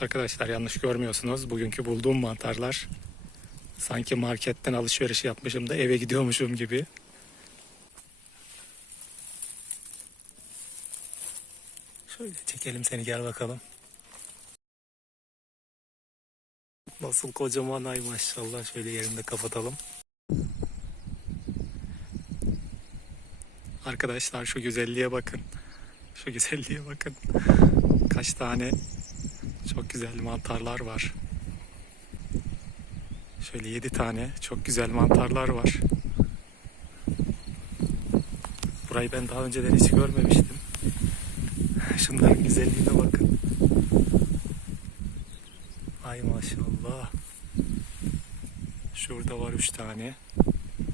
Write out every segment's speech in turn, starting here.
Arkadaşlar yanlış görmüyorsunuz. Bugünkü bulduğum mantarlar sanki marketten alışveriş yapmışım da eve gidiyormuşum gibi. Şöyle çekelim seni gel bakalım. Nasıl kocaman ay maşallah. Şöyle yerinde kapatalım. Arkadaşlar şu güzelliğe bakın. Şu güzelliğe bakın. Kaç tane çok güzel mantarlar var. Şöyle 7 tane çok güzel mantarlar var. Burayı ben daha önceden hiç görmemiştim. Şunların güzelliğine bakın. Ay maşallah. Şurada var 3 tane.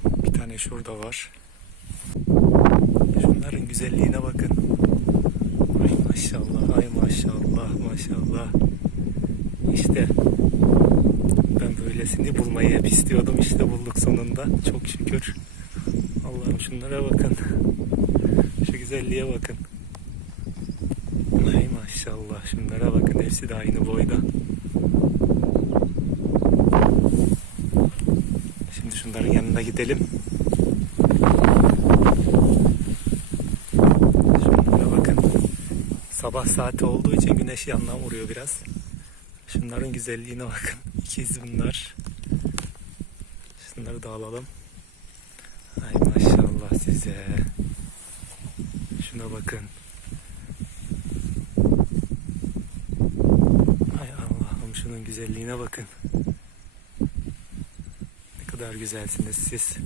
Bir tane şurada var. Şunların güzelliğine bakın. Ay maşallah, maşallah. İşte ben böylesini bulmayı hep istiyordum. İşte bulduk sonunda. Çok şükür. Allah'ım şunlara bakın. Şu güzelliğe bakın. Ay maşallah. Şunlara bakın. Hepsi de aynı boyda. Şimdi şunların yanına gidelim. Şunlara bakın. Sabah saati olduğu için güneş yandan vuruyor biraz. Şunların güzelliğine bakın. İkiz bunlar. Şunları da alalım. Ay maşallah size. Şuna bakın. Ay Allah'ım şunun güzelliğine bakın. Ne kadar güzelsiniz siz.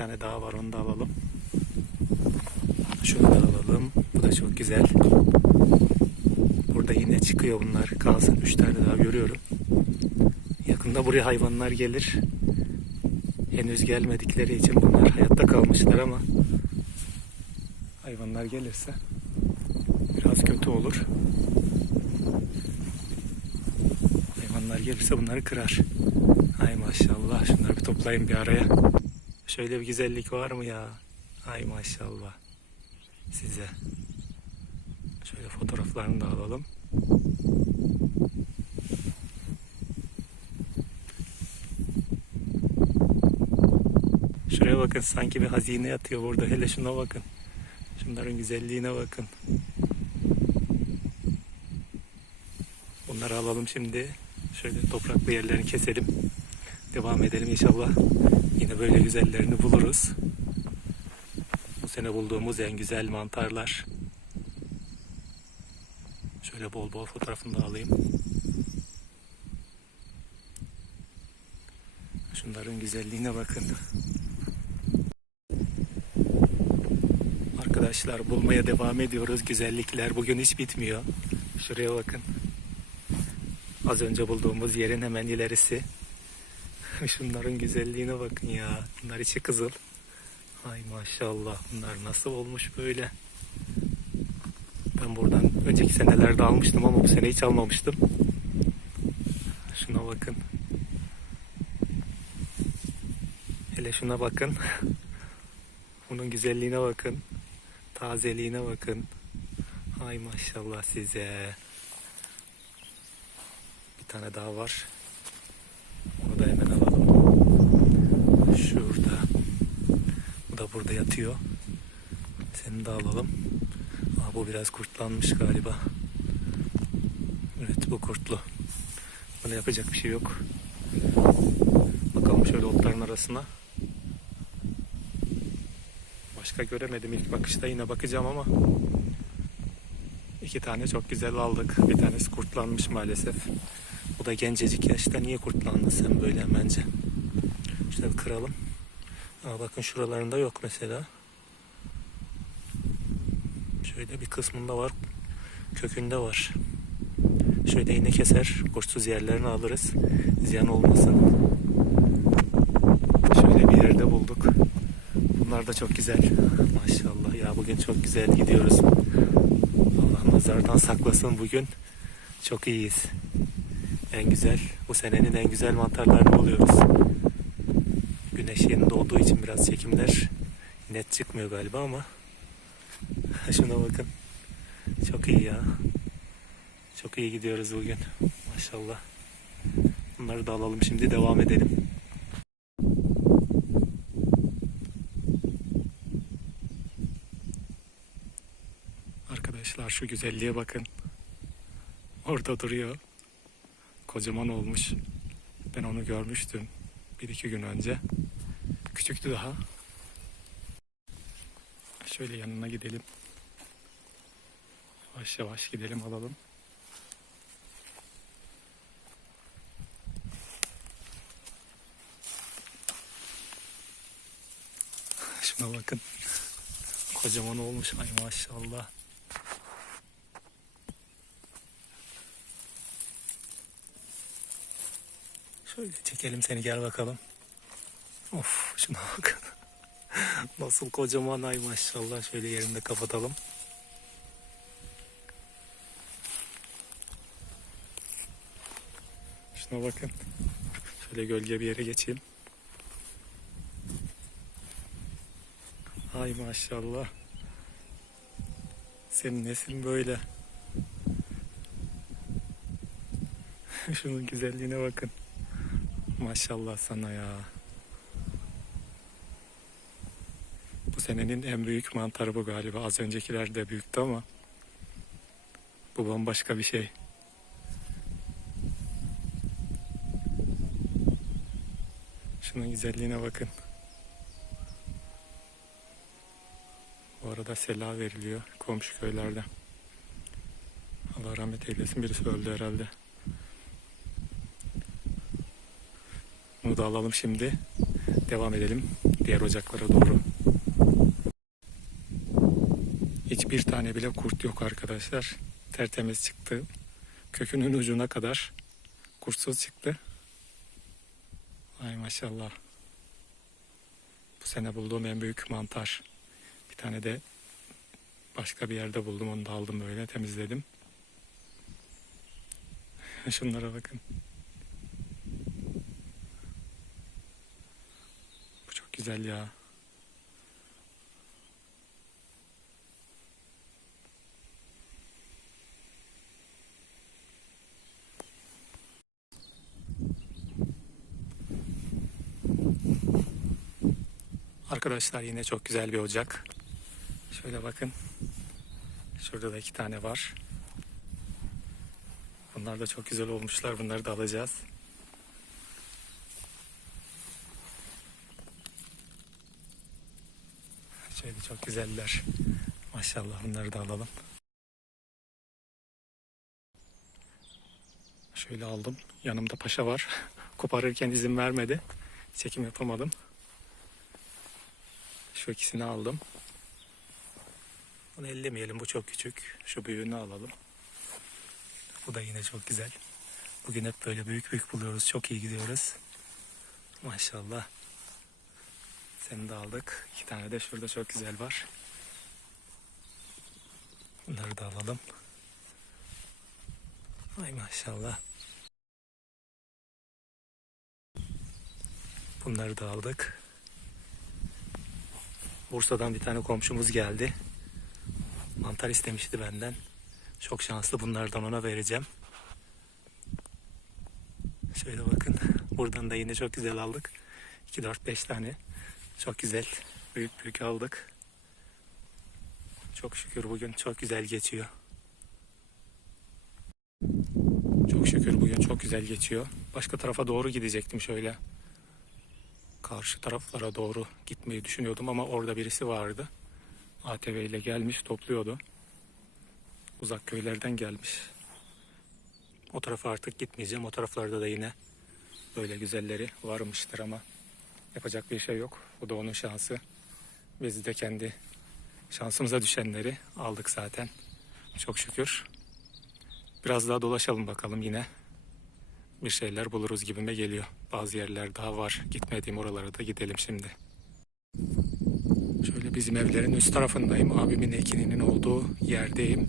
Tane daha var onu da alalım. Şunu da alalım. Bu da çok güzel. Burada yine çıkıyor bunlar. Kalsın 3 tane daha görüyorum. Yakında buraya hayvanlar gelir. Henüz gelmedikleri için bunlar hayatta kalmışlar ama hayvanlar gelirse biraz kötü olur. Hayvanlar gelirse bunları kırar. Ay maşallah. Şunları bir toplayayım bir araya. Şöyle bir güzellik var mı ya? Ay maşallah. Size. Şöyle fotoğraflarını da alalım. Şuraya bakın sanki bir hazine yatıyor burada. Hele şuna bakın. Şunların güzelliğine bakın. Bunları alalım şimdi. Şöyle topraklı yerlerini keselim. Devam edelim inşallah. Yine böyle güzellerini buluruz. Bu sene bulduğumuz en güzel mantarlar. Şöyle bol bol fotoğrafını da alayım. Şunların güzelliğine bakın. Arkadaşlar bulmaya devam ediyoruz. Güzellikler bugün hiç bitmiyor. Şuraya bakın. Az önce bulduğumuz yerin hemen ilerisi. Şunların güzelliğine bakın ya. Bunlar içi kızıl. Ay maşallah. Bunlar nasıl olmuş böyle. Ben buradan önceki senelerde almıştım ama bu sene hiç almamıştım. Şuna bakın. Hele şuna bakın. Bunun güzelliğine bakın. Tazeliğine bakın. Ay maşallah size. Bir tane daha var. Onu da hemen alalım. Şurada. Bu da burada yatıyor. Seni de alalım. Aa, bu biraz kurtlanmış galiba. Evet bu kurtlu. Buna yapacak bir şey yok. Bakalım şöyle otların arasına. Başka göremedim ilk bakışta yine bakacağım ama iki tane çok güzel aldık. Bir tanesi kurtlanmış maalesef. Bu da gencecik yaşta niye kurtlandı sen böyle bence. Şöyle kıralım. Aa, bakın şuralarında yok mesela. Şöyle bir kısmında var. Kökünde var. Şöyle iğne keser. Kurtsuz yerlerini alırız. Ziyan olmasın. Şöyle bir yerde bulduk. Bunlar da çok güzel. Maşallah ya bugün çok güzel gidiyoruz. Allah nazardan saklasın bugün. Çok iyiyiz. En güzel, bu senenin en güzel mantarlarını buluyoruz. Güneş yeni doğduğu için biraz çekimler net çıkmıyor galiba ama Şuna bakın. Çok iyi ya. Çok iyi gidiyoruz bugün. Maşallah. Bunları da alalım şimdi devam edelim. Arkadaşlar şu güzelliğe bakın. Orada duruyor. Kocaman olmuş. Ben onu görmüştüm bir iki gün önce. Küçüktü daha. Şöyle yanına gidelim. Yavaş yavaş gidelim alalım. Şuna bakın. Kocaman olmuş ay maşallah. Şöyle çekelim seni gel bakalım. Of şuna bakın. Nasıl kocaman ay maşallah. Şöyle yerinde kapatalım. Şuna bakın. Şöyle gölge bir yere geçeyim. Ay maşallah. Senin nesin böyle? Şunun güzelliğine bakın. Maşallah sana ya. Bu senenin en büyük mantarı bu galiba. Az öncekiler de büyüktü ama bu bambaşka bir şey. Şunun güzelliğine bakın. Bu arada sela veriliyor komşu köylerden. Allah rahmet eylesin birisi öldü herhalde. Bunu da alalım şimdi. Devam edelim diğer ocaklara doğru. Hiçbir tane bile kurt yok arkadaşlar. Tertemiz çıktı. Kökünün ucuna kadar kurtsuz çıktı. Ay maşallah. Bu sene bulduğum en büyük mantar. Bir tane de başka bir yerde buldum. Onu da aldım böyle temizledim. Şunlara bakın. Bu çok güzel ya. Arkadaşlar yine çok güzel bir ocak. Şöyle bakın. Şurada da iki tane var. Bunlar da çok güzel olmuşlar. Bunları da alacağız. Şöyle çok güzeller. Maşallah bunları da alalım. Şöyle aldım. Yanımda paşa var. Koparırken izin vermedi. Çekim yapamadım. Şu ikisini aldım. Bunu ellemeyelim. Bu çok küçük. Şu büyüğünü alalım. Bu da yine çok güzel. Bugün hep böyle büyük büyük buluyoruz. Çok iyi gidiyoruz. Maşallah. Seni de aldık. İki tane de şurada çok güzel var. Bunları da alalım. Ay maşallah. Bunları da aldık. Bursa'dan bir tane komşumuz geldi. Mantar istemişti benden. Çok şanslı bunlardan ona vereceğim. Şöyle bakın. Buradan da yine çok güzel aldık. 2 4 5 tane. Çok güzel. Büyük büyük aldık. Çok şükür bugün çok güzel geçiyor. Çok şükür bugün çok güzel geçiyor. Başka tarafa doğru gidecektim şöyle. Karşı taraflara doğru gitmeyi düşünüyordum ama orada birisi vardı. ATV ile gelmiş topluyordu. Uzak köylerden gelmiş. O tarafa artık gitmeyeceğim. O taraflarda da yine böyle güzelleri varmıştır ama yapacak bir şey yok. O da onun şansı. Biz de kendi şansımıza düşenleri aldık zaten. Çok şükür. Biraz daha dolaşalım bakalım yine. Bir şeyler buluruz gibime geliyor. Bazı yerler daha var. Gitmediğim oralara da gidelim şimdi. Şöyle bizim evlerin üst tarafındayım. Abimin ekininin olduğu yerdeyim.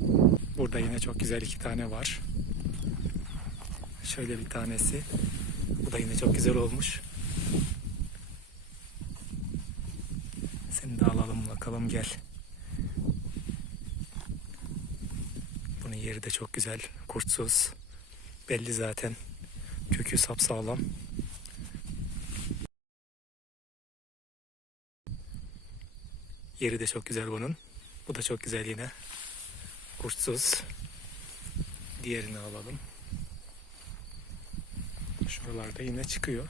Burada yine çok güzel iki tane var. Şöyle bir tanesi. Bu da yine çok güzel olmuş. Seni de alalım bakalım gel. yeri de çok güzel. Kurtsuz. Belli zaten. Kökü sapsağlam. Yeri de çok güzel bunun. Bu da çok güzel yine. Kurtsuz. Diğerini alalım. Şuralarda yine çıkıyor.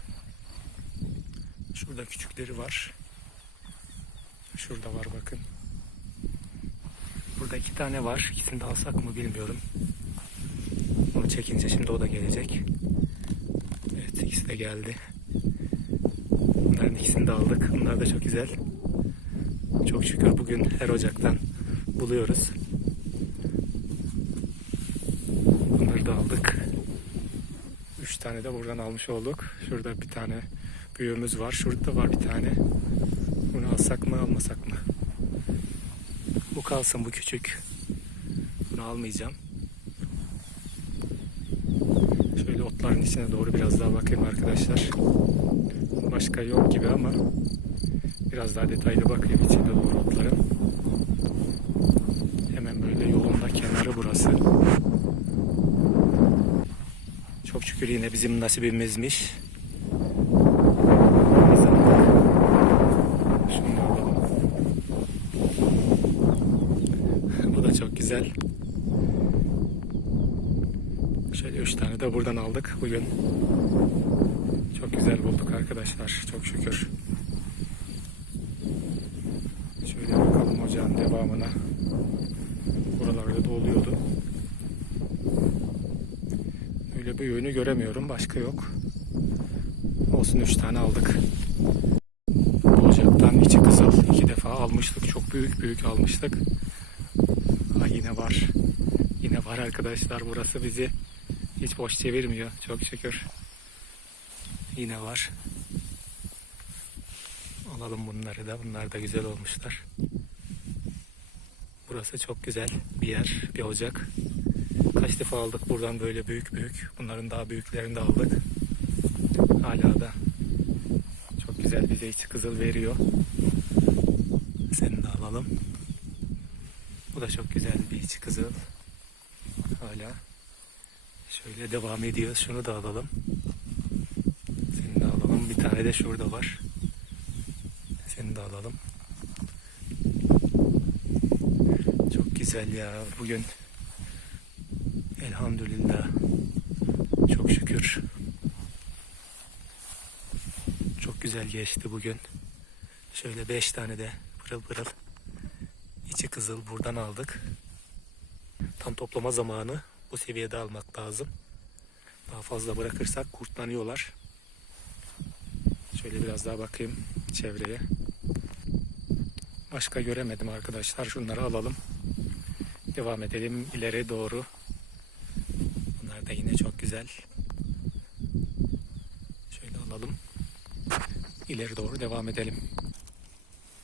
Şurada küçükleri var. Şurada var bakın. Burada iki tane var. İkisini de alsak mı bilmiyorum. Onu çekince şimdi o da gelecek. Evet ikisi de geldi. Bunların ikisini de aldık. Bunlar da çok güzel. Çok şükür bugün her ocaktan buluyoruz. Bunları da aldık. Üç tane de buradan almış olduk. Şurada bir tane büyüğümüz var. Şurada da var bir tane. Bunu alsak mı almasak mı? Bu kalsın bu küçük. Bunu almayacağım. Şöyle otların içine doğru biraz daha bakayım arkadaşlar. Başka yok gibi ama biraz daha detaylı bakayım içinde doğru otların. Hemen böyle yolun da kenarı burası. Çok şükür yine bizim nasibimizmiş. Şunu da alalım. Bu da çok güzel. Şöyle üç tane de buradan aldık bugün. Çok güzel bulduk arkadaşlar. Çok şükür. Şöyle bakalım ocağın devamına. Buralarda da oluyordu. Öyle bir yönü göremiyorum. Başka yok. Olsun üç tane aldık. Bu ocaktan içi kızıl. iki defa almıştık. Çok büyük büyük almıştık. Ha yine var. Yine var arkadaşlar. Burası bizi hiç boş çevirmiyor. Çok şükür. Yine var. Alalım bunları da. Bunlar da güzel olmuşlar. Burası çok güzel bir yer. Bir ocak. Kaç defa aldık buradan böyle büyük büyük. Bunların daha büyüklerini de aldık. Hala da çok güzel bize içi kızıl veriyor. Seni de alalım. Bu da çok güzel bir içi kızıl. Hala. Şöyle devam ediyoruz. Şunu da alalım. Seni de alalım. Bir tane de şurada var. Seni de alalım. Çok güzel ya. Bugün elhamdülillah çok şükür çok güzel geçti bugün. Şöyle beş tane de pırıl pırıl içi kızıl buradan aldık. Tam toplama zamanı bu seviyede almak lazım. Daha fazla bırakırsak kurtlanıyorlar. Şöyle biraz daha bakayım çevreye. Başka göremedim arkadaşlar. Şunları alalım. Devam edelim ileri doğru. Bunlar da yine çok güzel. Şöyle alalım. İleri doğru devam edelim.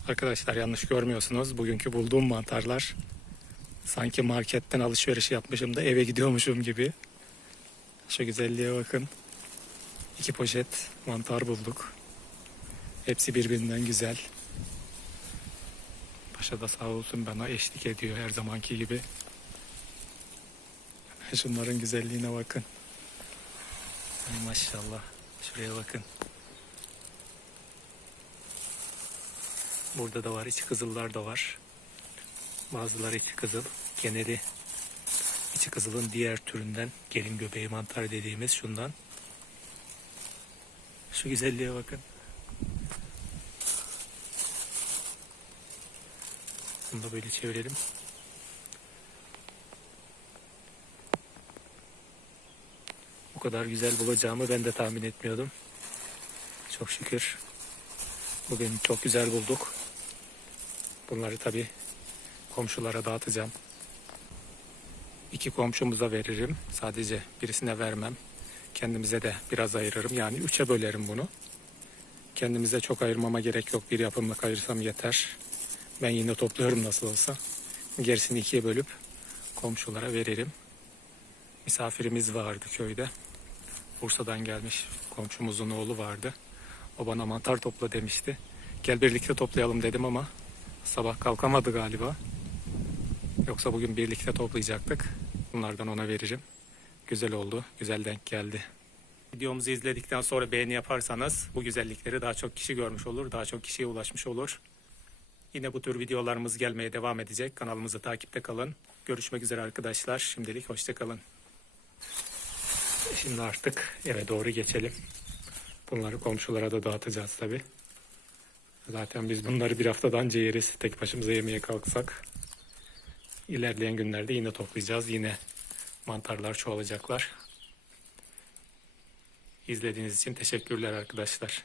Arkadaşlar yanlış görmüyorsunuz. Bugünkü bulduğum mantarlar sanki marketten alışveriş yapmışım da eve gidiyormuşum gibi. Şu güzelliğe bakın. İki poşet mantar bulduk. Hepsi birbirinden güzel. Paşa da sağ olsun bana eşlik ediyor her zamanki gibi. Şunların güzelliğine bakın. Ay maşallah. Şuraya bakın. Burada da var. içi kızıllar da var. Bazıları içi kızıl. Geneli içi kızılın diğer türünden gelin göbeği mantar dediğimiz şundan. Şu güzelliğe bakın. Bunu da böyle çevirelim. Bu kadar güzel bulacağımı ben de tahmin etmiyordum. Çok şükür. Bugün çok güzel bulduk. Bunları tabi komşulara dağıtacağım. İki komşumuza veririm. Sadece birisine vermem. Kendimize de biraz ayırırım. Yani üçe bölerim bunu. Kendimize çok ayırmama gerek yok. Bir yapımlık ayırsam yeter. Ben yine topluyorum nasıl olsa. Gerisini ikiye bölüp komşulara veririm. Misafirimiz vardı köyde. Bursa'dan gelmiş komşumuzun oğlu vardı. O bana mantar topla demişti. Gel birlikte toplayalım dedim ama sabah kalkamadı galiba. Yoksa bugün birlikte toplayacaktık. Bunlardan ona veririm. Güzel oldu. Güzel denk geldi. Videomuzu izledikten sonra beğeni yaparsanız bu güzellikleri daha çok kişi görmüş olur. Daha çok kişiye ulaşmış olur. Yine bu tür videolarımız gelmeye devam edecek. Kanalımızı takipte kalın. Görüşmek üzere arkadaşlar. Şimdilik hoşçakalın. Şimdi artık eve doğru geçelim. Bunları komşulara da dağıtacağız tabi. Zaten biz bunları bir haftadan önce yeriz. Tek başımıza yemeye kalksak. İlerleyen günlerde yine toplayacağız. Yine mantarlar çoğalacaklar. İzlediğiniz için teşekkürler arkadaşlar.